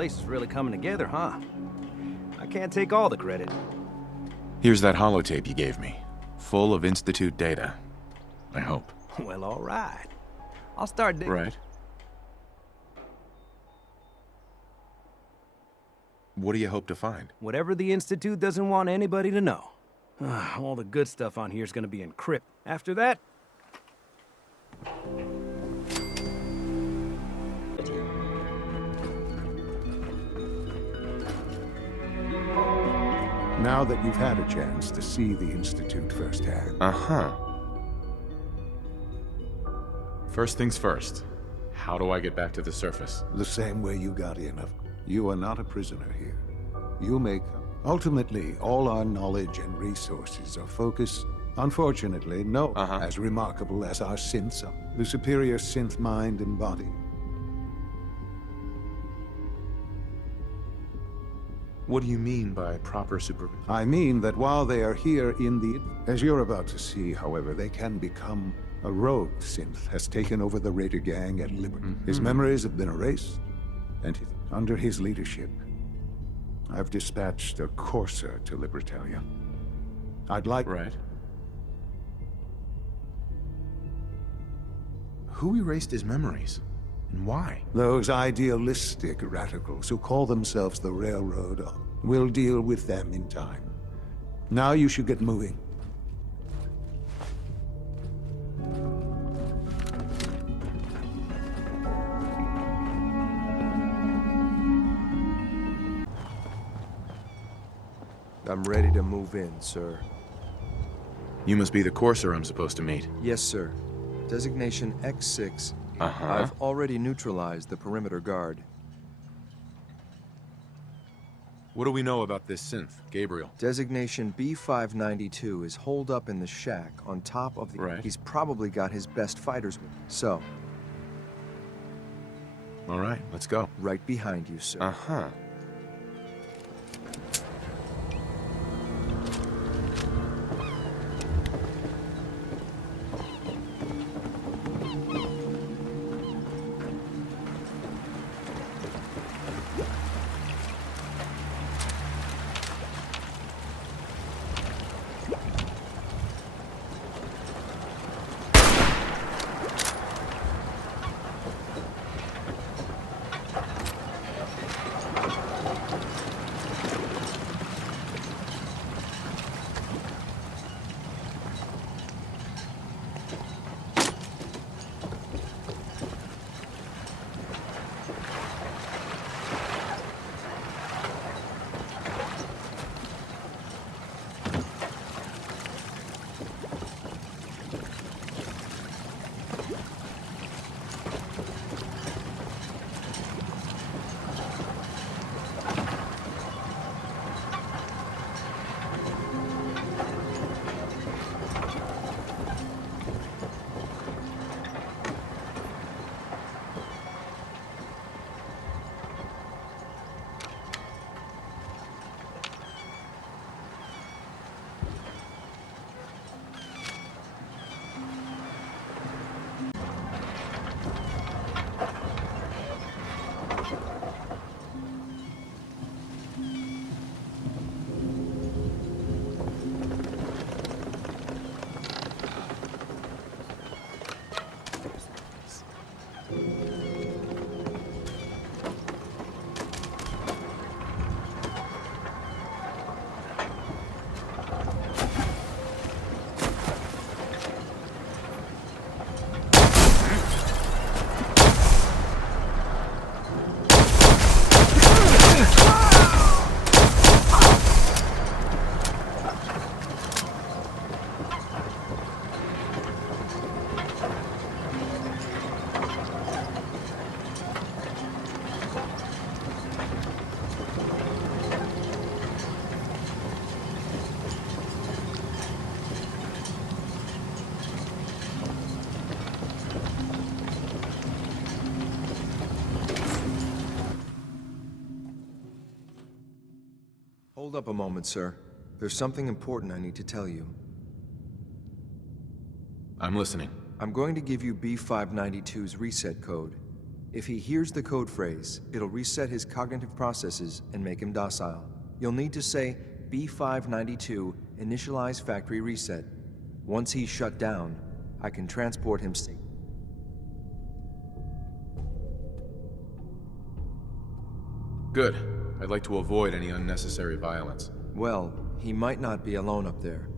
place is really coming together, huh? I can't take all the credit. Here's that holotape you gave me, full of Institute data. I hope. Well, all right. I'll start digging. Right. What do you hope to find? Whatever the Institute doesn't want anybody to know. All the good stuff on here is going to be encrypted. After that... Now that you've had a chance to see the Institute firsthand. Uh-huh. First things first. How do I get back to the surface? The same way you got in. You are not a prisoner here. You make... Ultimately, all our knowledge and resources are focused, unfortunately, as remarkable as our synths are. The superior synth mind and body. What do you mean by proper supervision? I mean that while they are here in the... As you're about to see, however, they can become... A rogue synth has taken over the Raider gang at Liberty. His memories have been erased, and under his leadership, I've dispatched a courser to Libertalia. I'd like... Right. Who erased his memories? And why? Those idealistic radicals who call themselves the Railroad. We'll deal with them in time. Now you should get moving. I'm ready to move in, sir. You must be the courser I'm supposed to meet. Yes, sir. Designation X6. I've already neutralized the perimeter guard. What do we know about this synth, Gabriel? Designation B592 is holed up in the shack on top of the... Right. He's probably got his best fighters with him. So... All right, let's go. Right behind you, sir. Uh-huh. Hold up a moment, sir. There's something important I need to tell you. I'm listening. I'm going to give you B592's reset code. If he hears the code phrase, it'll reset his cognitive processes and make him docile. You'll need to say, B592, initialize factory reset. Once he's shut down, I can transport him safely. Good. I'd like to avoid any unnecessary violence. Well, he might not be alone up there.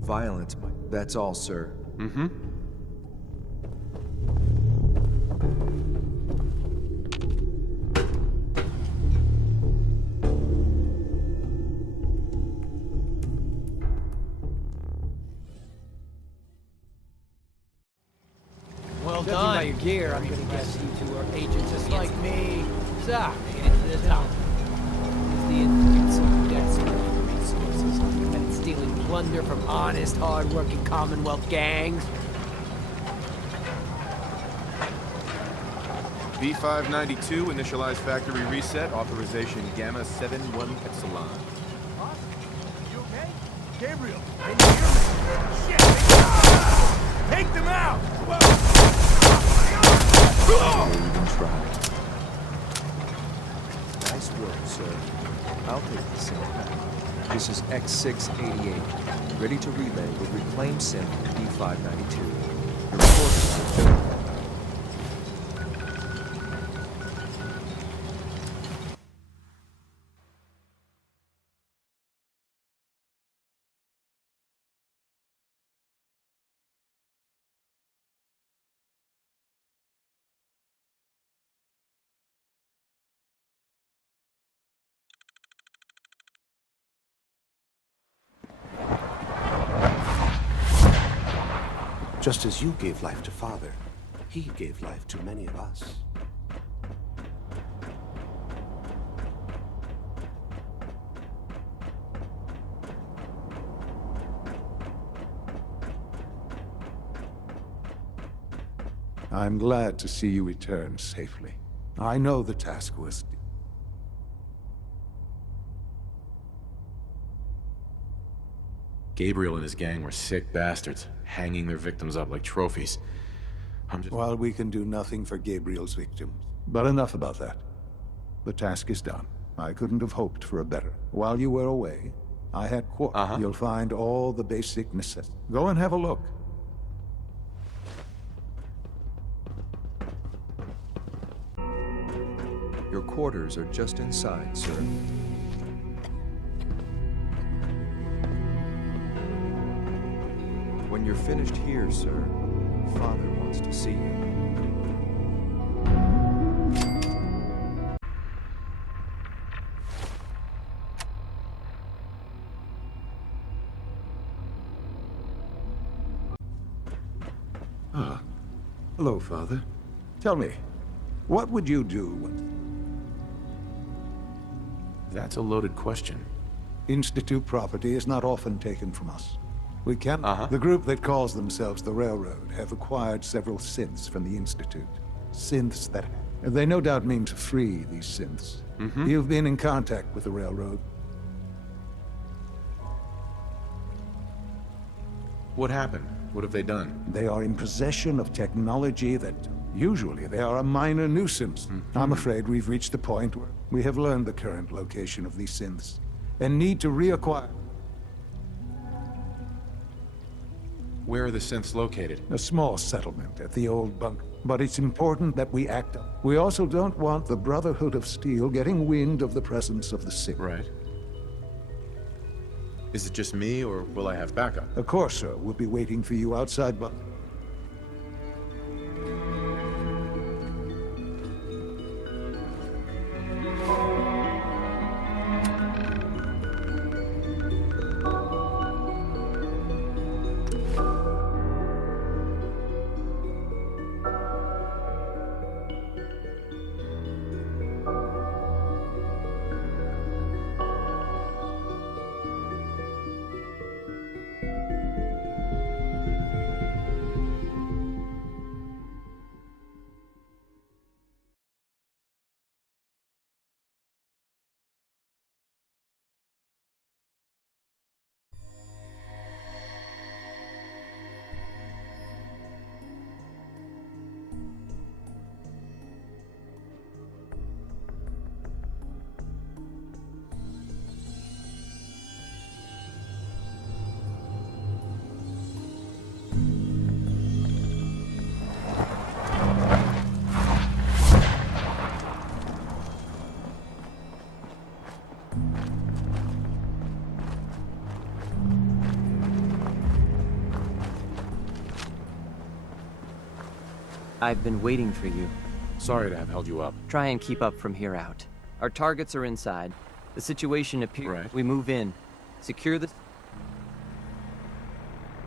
Violence might. That's all, sir. Mm-hmm. Well done. Judging by your gear, I'm gonna guess you two are agents just like me. So, made it to the top. It's the Institute's desperate resources, and it's stealing plunder from honest, hard-working Commonwealth gangs. B592, initialize factory reset, authorization Gamma 71 Epsilon. Awesome. You okay? Gabriel, can you hear me? Shit! Take them out! Don't even try. Nice work, sir. I'll take the synth. This is X688, ready to relay with reclaimed synth B592. Your reports. Just as you gave life to Father, he gave life to many of us. I'm glad to see you return safely. I know the task was... Gabriel and his gang were sick bastards, hanging their victims up like trophies. While we can do nothing for Gabriel's victims. But enough about that. The task is done. I couldn't have hoped for a better. While you were away, I had quarters. You'll find all the basic necessities. Go and have a look. Your quarters are just inside, sir. When you're finished here, sir, Father wants to see you. Ah. Hello, Father. Tell me, what would you do when... That's a loaded question. Institute property is not often taken from us. We can't... The group that calls themselves the Railroad have acquired several synths from the Institute. Synths that... They no doubt mean to free these synths. You've been in contact with the Railroad. What happened? What have they done? They are in possession of technology that... Usually they are a minor nuisance. I'm afraid we've reached a point where we have learned the current location of these synths and need to reacquire... Where are the synths located? A small settlement at the old bunker. But it's important that we act up. We also don't want the Brotherhood of Steel getting wind of the presence of the sick. Right. Is it just me, or will I have backup? Of course, sir. We'll be waiting for you outside, but... I've been waiting for you. Sorry to have held you up. Try and keep up from here out. Our targets are inside. The situation appears. Right. We move in. Secure the...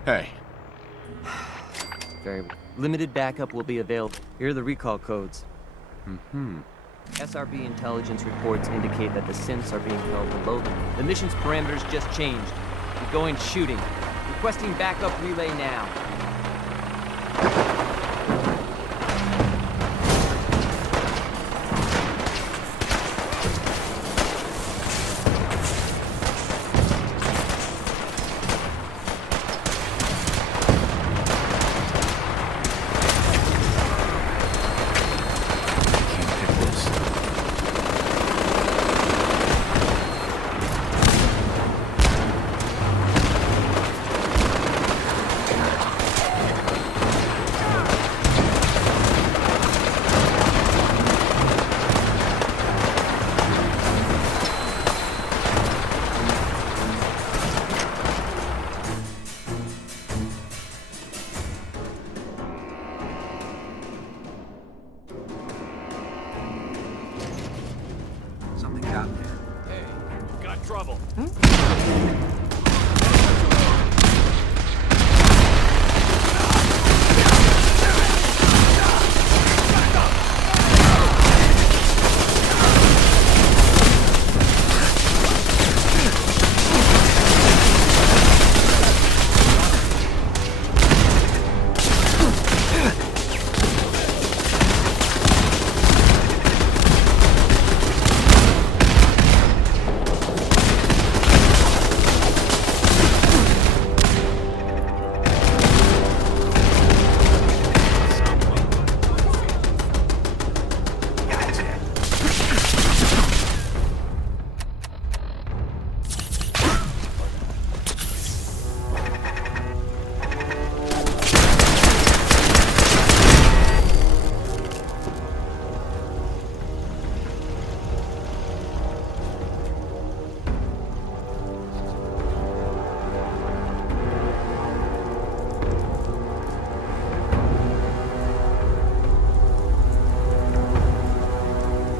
Hey. Very well. Limited backup will be available. Here are the recall codes. Mm-hmm. SRB intelligence reports indicate that the synths are being held below them. The mission's parameters just changed. We're going shooting. Requesting backup relay now. Something got there. Hey, got trouble.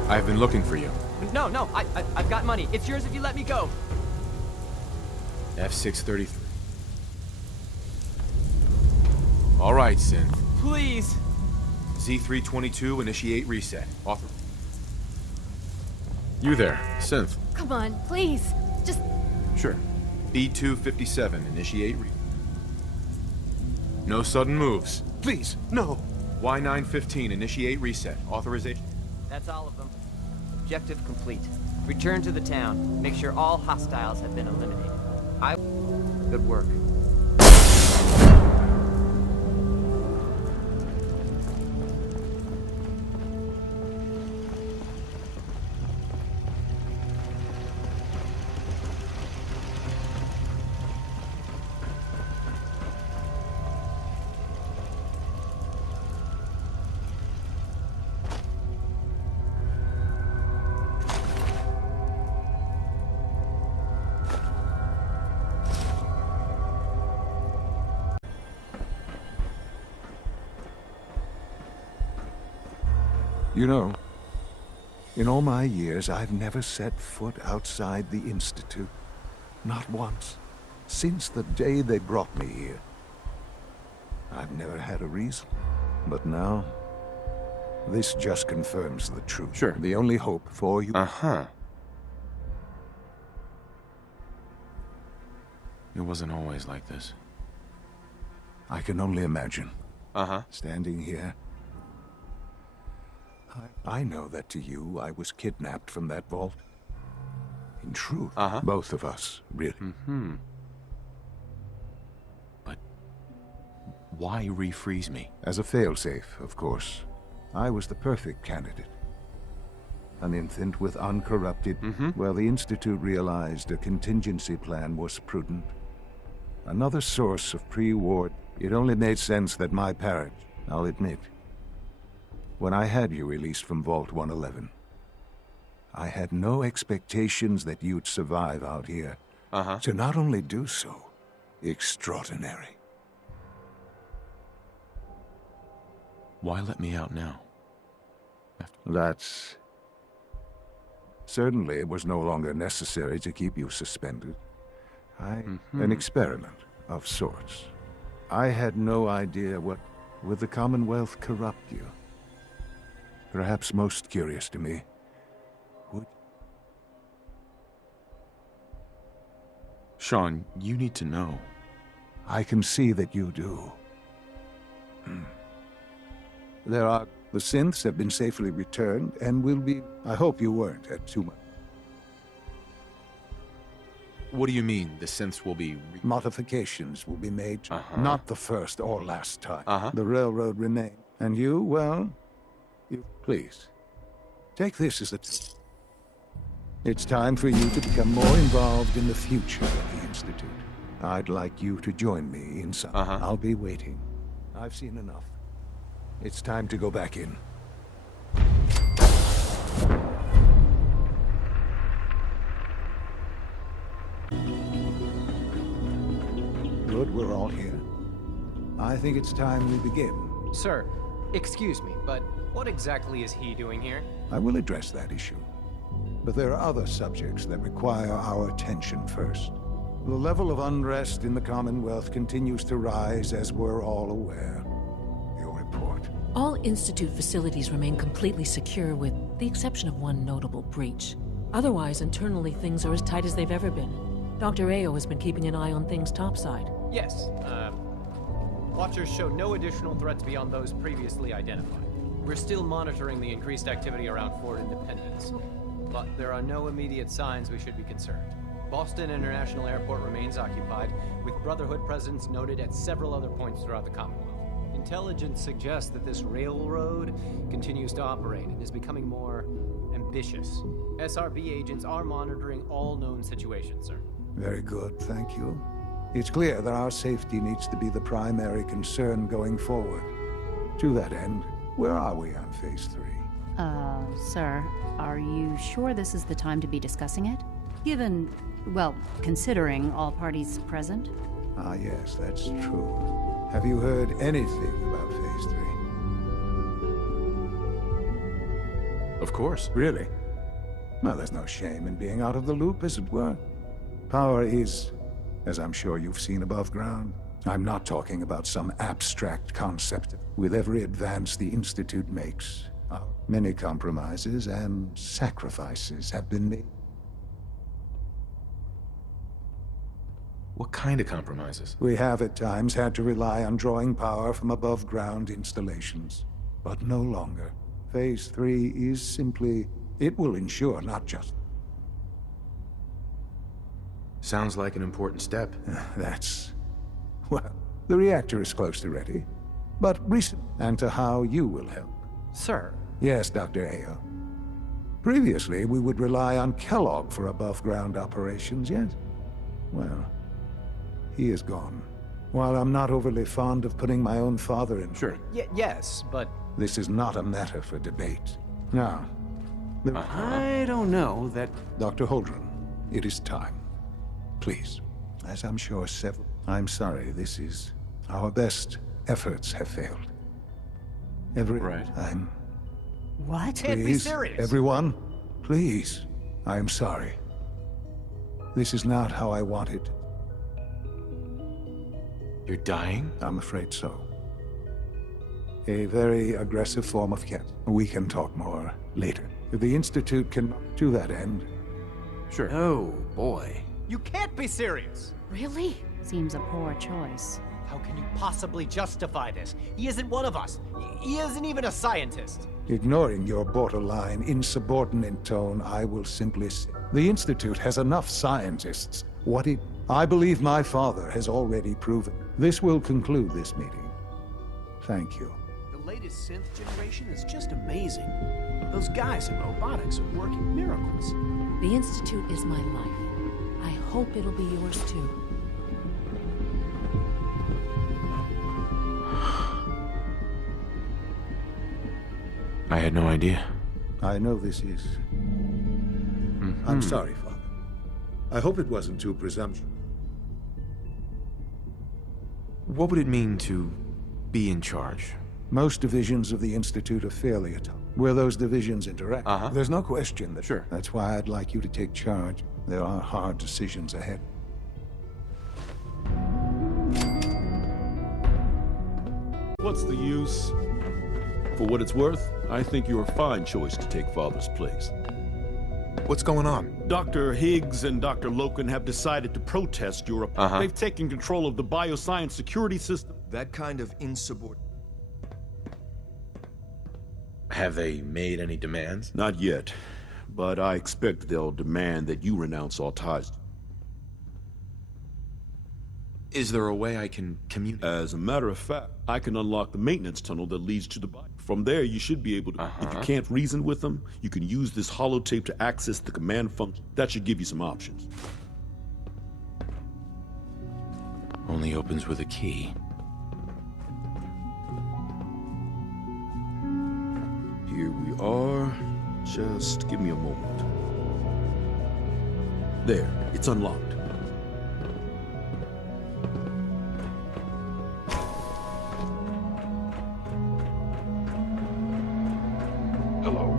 I've been looking for you. No, I've got money. It's yours if you let me go. F633. All right, Synth. Please. Z322, initiate reset. Author. You there, Synth. Come on, please. Just... Sure. B257, initiate No sudden moves. Please, no. Y915, initiate reset. Authorization. That's all of them. Objective complete. Return to the town. Make sure all hostiles have been eliminated. Good work. You know, in all my years, I've never set foot outside the Institute. Not once. Since the day they brought me here. I've never had a reason. But now, this just confirms the truth. Sure. The only hope for you... Uh-huh. It wasn't always like this. I can only imagine. Uh-huh. Standing here. I know that to you, I was kidnapped from that vault. In truth, both of us, really. Mm-hmm. But why refreeze me? As a failsafe, of course. I was the perfect candidate. An infant with uncorrupted... Well, the Institute realized a contingency plan was prudent. Another source of pre-war... It only made sense that my parents, I'll admit, when I had you released from Vault 111, I had no expectations that you'd survive out here. To not only do so, extraordinary. Why let me out now? That's... Certainly it was no longer necessary to keep you suspended. An experiment of sorts. I had no idea what would the Commonwealth corrupt you. Perhaps most curious to me, would... Sean, you need to know. I can see that you do. The synths have been safely returned and will be... I hope you weren't at too much. What do you mean, the synths will be... Modifications will be made, not the first or last time. The railroad remains. And you, well... Please, take this as a... It's time for you to become more involved in the future of the Institute. I'd like you to join me in some... I'll be waiting. I've seen enough. It's time to go back in. Good, we're all here. I think it's time we begin. Sir, excuse me, but what exactly is he doing here? I will address that issue. But there are other subjects that require our attention first. The level of unrest in the Commonwealth continues to rise, as we're all aware. Your report. All Institute facilities remain completely secure, with the exception of one notable breach. Otherwise, internally, things are as tight as they've ever been. Dr. Ao has been keeping an eye on things topside. Yes, Watchers show no additional threats beyond those previously identified. We're still monitoring the increased activity around Fort Independence, but there are no immediate signs we should be concerned. Boston International Airport remains occupied, with Brotherhood presence noted at several other points throughout the Commonwealth. Intelligence suggests that this railroad continues to operate and is becoming more ambitious. SRB agents are monitoring all known situations, sir. Very good, thank you. It's clear that our safety needs to be the primary concern going forward. To that end, where are we on Phase 3? Sir, are you sure this is the time to be discussing it? Given, well, considering all parties present? Ah, yes, that's true. Have you heard anything about Phase 3? Of course. Really? Well, there's no shame in being out of the loop, as it were. Power is, as I'm sure you've seen above ground. I'm not talking about some abstract concept. With every advance the Institute makes, many compromises and sacrifices have been made. What kind of compromises? We have at times had to rely on drawing power from above-ground installations, but no longer. Phase 3 is simply... it will ensure not just... Sounds like an important step. That's... well, the reactor is close to ready, but recent, and to how you will help. Sir. Yes, Dr. Ao. Previously, we would rely on Kellogg for above-ground operations, yes? Well, he is gone. While I'm not overly fond of putting my own father in... Sure. Yes, but... This is not a matter for debate. Now, I don't know that... Dr. Holdren, it is time. Please, as I'm sure several... I'm sorry, this is... our best efforts have failed. Right. What? Can't be serious. Everyone, please. I am sorry. This is not how I wanted. You're dying? I'm afraid so. A very aggressive form of cancer. We can talk more later. If the Institute can... to that end... Sure. Oh, boy. You can't be serious! Really? Seems a poor choice. How can you possibly justify this? He isn't one of us. He isn't even a scientist. Ignoring your borderline, insubordinate tone, I will simply say... the Institute has enough scientists. I believe my father has already proven. This will conclude this meeting. Thank you. The latest synth generation is just amazing. Those guys in robotics are working miracles. The Institute is my life. I hope it'll be yours too. I had no idea. I know this is... I'm sorry, Father. I hope it wasn't too presumptuous. What would it mean to be in charge? Most divisions of the Institute are fairly autonomous. Where those divisions interact, there's no question that... Sure. That's why I'd like you to take charge. There are hard decisions ahead. What's the use? For what it's worth, I think you're a fine choice to take Father's place. What's going on? Dr. Higgs and Dr. Loken have decided to protest your... They've taken control of the bioscience security system. That kind of insubordination. Have they made any demands? Not yet, but I expect they'll demand that you renounce all ties. Is there a way I can communicate? As a matter of fact, I can unlock the maintenance tunnel that leads to the bio. From there, you should be able to... If you can't reason with them, you can use this holotape to access the command function. That should give you some options. Only opens with a key. Here we are. Just give me a moment. There, it's unlocked. Hello.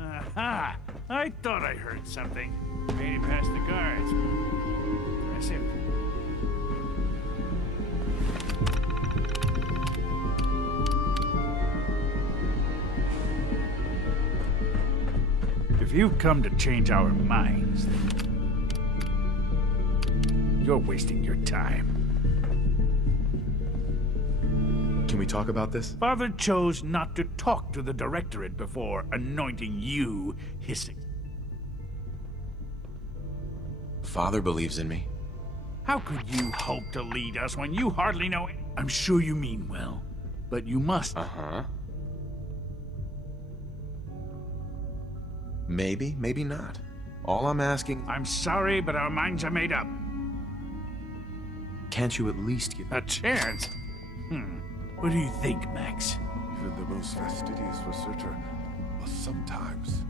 Aha! I thought I heard something. Made it past the guards. Impressive. If you've come to change our minds, then you're wasting your time. Can we talk about this? Father chose not to talk to the Directorate before anointing you his... Father believes in me. How could you hope to lead us when you hardly know it? I'm sure you mean well, but you must. Maybe, maybe not. All I'm asking... I'm sorry, but our minds are made up. Can't you at least give... A chance? What do you think, Max? Even the most fastidious researcher must sometimes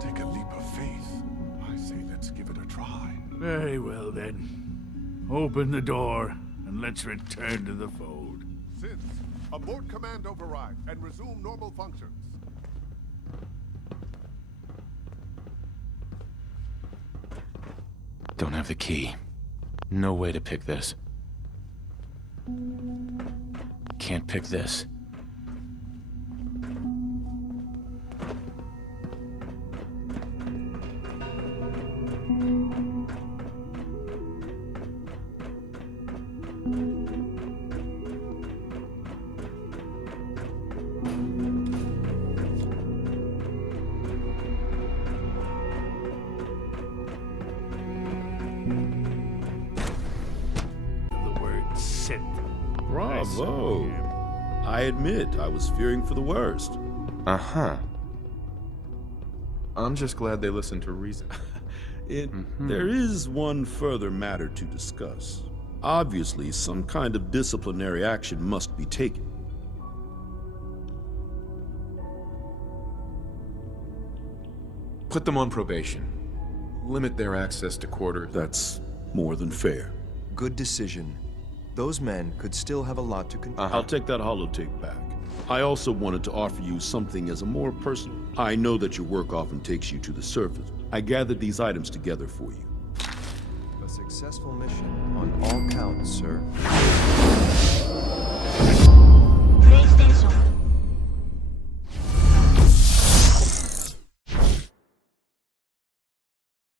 take a leap of faith. I say let's give it a try. Very well, then. Open the door, and let's return to the fold. Sintes, abort command override and resume normal functions. Don't have the key. No way to pick this. Can't pick this. The word synth. Bravo! I admit, I was fearing for the worst. I'm just glad they listened to reason. There is one further matter to discuss. Obviously, some kind of disciplinary action must be taken. Put them on probation. Limit their access to quarters. That's more than fair. Good decision. Those men could still have a lot to I'll take that holotape back. I also wanted to offer you something as a more personal... I know that your work often takes you to the surface. I gathered these items together for you. A successful mission on all counts, sir.